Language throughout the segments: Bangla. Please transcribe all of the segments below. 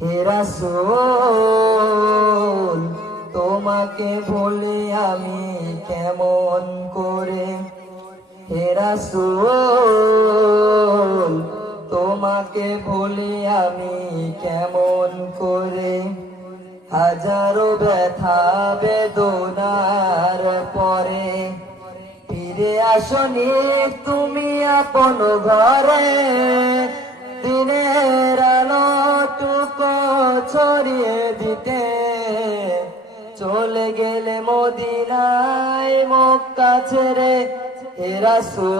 হে রাসূল তোমাকে ভুলে আমি কেমন করে, হে রাসূল তোমাকে ভুলে আমি কেমন করে। হাজারো ব্যথা বেদনার পরে ফিরে আসনি তুমি আপন ঘরে, দিনের আলোটুকু ছড়িয়ে দিতে চলে গেলে মদিনায় মক্কা ছেড়ে। হে রাসূল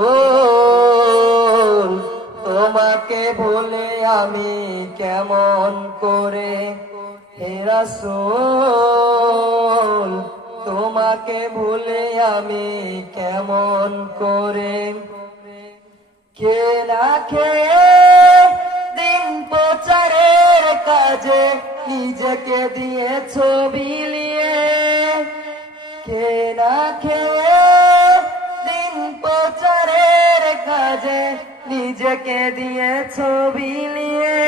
তোমাকে ভুলে আমি কেমন করে, হে রাসূল তোমাকে ভুলে আমি কেমন করে। কে না খেয়ে দিন প্রচারের কাজে নিজেকে দিয়েছ বিলিয়ে, কে না খেয়ে দিন প্রচারের কাজে নিজেকে দিয়েছ বিলিয়ে।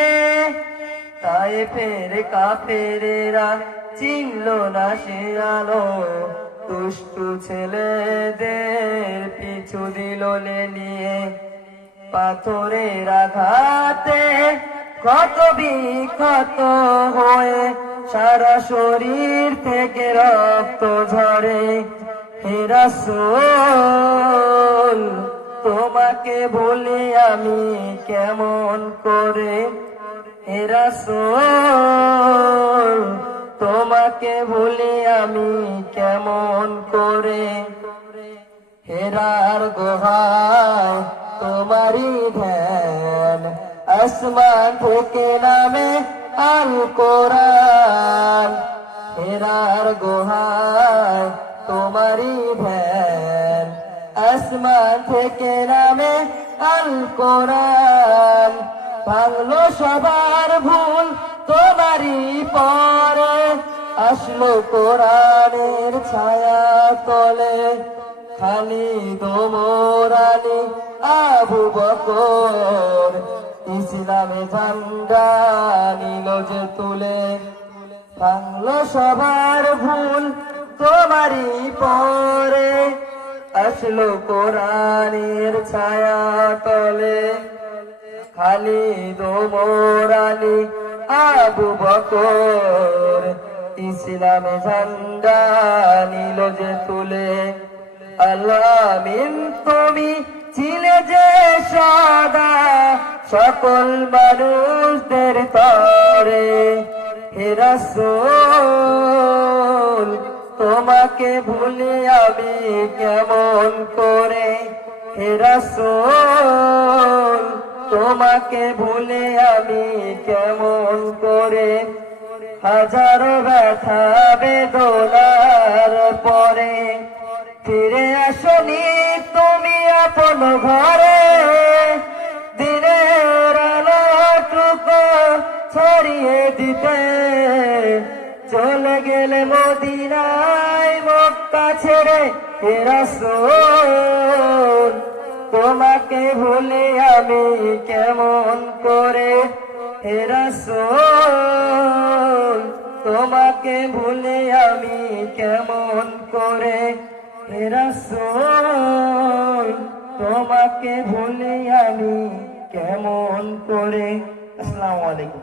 তায়েফের কাফেরেরা চিনল না সে আলো, দুষ্টু ছেলেদের পিছু দিল নিয়ে। পাথরের আঘাতে ক্ষত বিক্ষত হয়ে সারা শরীর থেকে রক্ত ঝরে। হে রাসূল তোমাকে ভুলে আমি কেমন করে, হে রাসূল তোমাকে ভুলে আমি কেমন করে। হেরার গুহায় তোমারই ধ্যান, আসমান থেকে নামে আল কোরআন। হেরার গুহায় তোমারই ধ্যান, আসমান থেকে নামে আল কোরআন। ভাঙলো সবার ভুল তোমারই পরে, আসলো কোরআনের ছায়া তলে। খালিদ ওমর আলী আবু বকর ইসলামে ঝান্ডা নিল যে তুলে। ভাঙলো সবার ভুল তোমারই পরে, আসলো কোরআনের ছায়া তলে। খালিদ ওমর আলী আবু বকর ইসলামে ঝান্ডা নিল যে তুলে। আলামিন তুমি ছিলে যে সদা সকল মানুষদের তরে, হে রাসূল তোমাকে ভুলে আমি কেমন করে, হে রাসূল তোমাকে ভুলে আমি কেমন করে। হাজারো ব্যথা বেদনার পরে ফিরে আসনি তুমি আপন ঘরে, দিনের আলোটুকু ছড়িয়ে দিতে চলে গেলে মদিনায় মক্কা ছেড়ে। হে রাসূল তোমাকে ভুলে আমি কেমন করে, হে রাসূল তোমাকে ভুলে আমি কেমন করে, হে রাসূল তোমাকে ভুলে আমি কেমন করে। আসসালামু আলাইকুম।